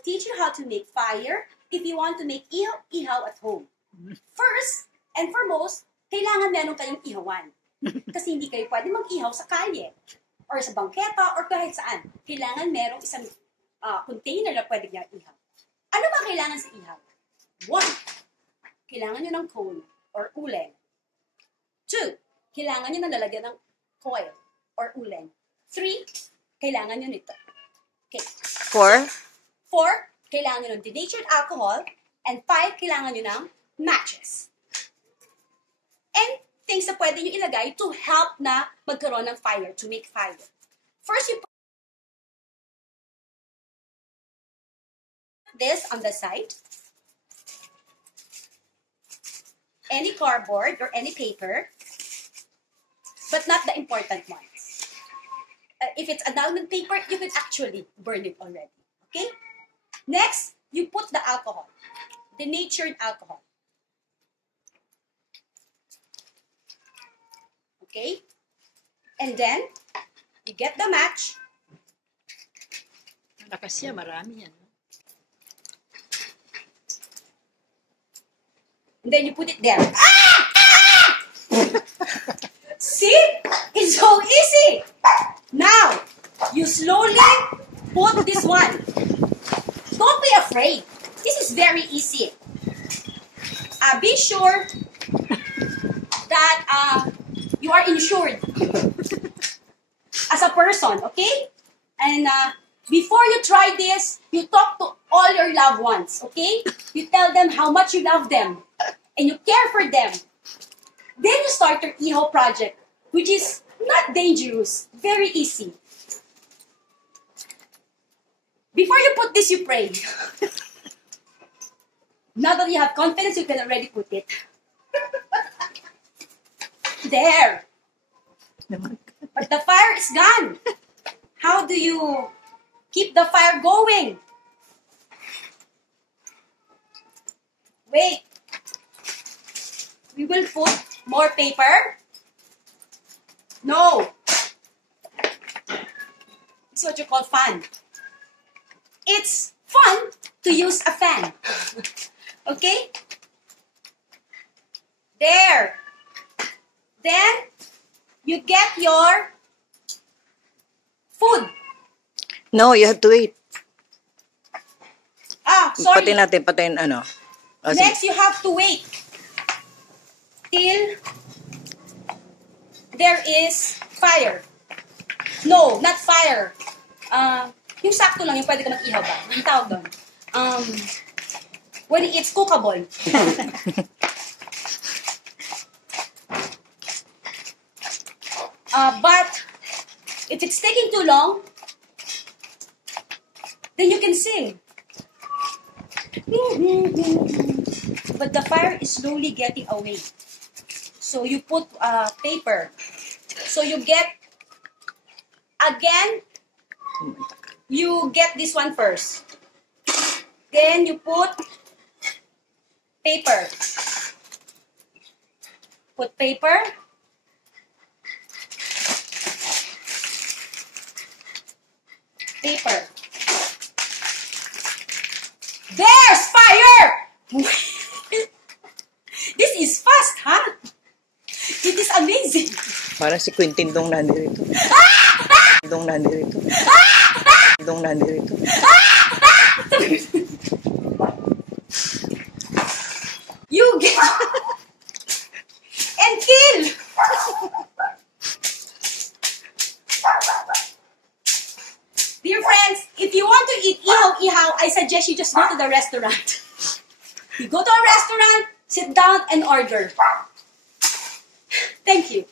will teach you how to make fire if you want to make ihaw at home. First and foremost, kailangan meron kayong ihawan. Kasi hindi kayo pwede mag-ihaw sa kalye or sa bangketa or kahit saan. Kailangan merong isang container na pwede niyang ihaw. Ano ba kailangan sa ihaw? 1. Kailangan nyo ng cone or ulen. 2. Kailangan nyo na lalagyan ng coil or ulen. 3. Kailangan nyo nito. Okay. 4. 4. Kailangan nyo ng denatured alcohol. And 5. Kailangan nyo ng matches. And things na pwede nyo ilagay to help na magkaroon ng fire, to make fire. First, you put this on the side. Any cardboard or any paper, but not the important ones. If it's annulment paper, you can actually burn it already. Okay? Next, you put the alcohol, denatured alcohol. Okay? And then, you get the match. Malakas siya, marami yan. And then you put it there. See? It's so easy. Now, you slowly put this one. Don't be afraid. This is very easy. Be sure that you are insured as a person, okay? And before you try this, you talk to all your loved ones, okay? You tell them how much you love them and you care for them. Then you start your ihaw project, which is not dangerous, very easy. Before you put this, you pray. Now that you have confidence, you can already put it. There. But the fire is gone. How do you keep the fire going? Wait. We will put more paper. No. It's what you call fun. It's fun to use a fan. Okay? There. Then, you get your food. No, you have to wait. Sorry. Patayin ano. Next, you have to wait till there is fire. No, not fire. Yung sakto lang, yung pwede ka mag-ihaw ba? Yung tawag doon. When it's cookable. But if it's taking too long, then you can sing. But the fire is slowly getting away. So you put paper. So you get, again, you get this one first. Then you put paper. Put paper. Paper. There's fire! This is fast, huh? It is amazing. Parang si Quentin dong nandirito. Dong nandirito. Dong nandirito. You get and kill. Dear friends, if you want to eat ihaw, I suggest you just go to the restaurant. You go to a restaurant, sit down and order. Thank you.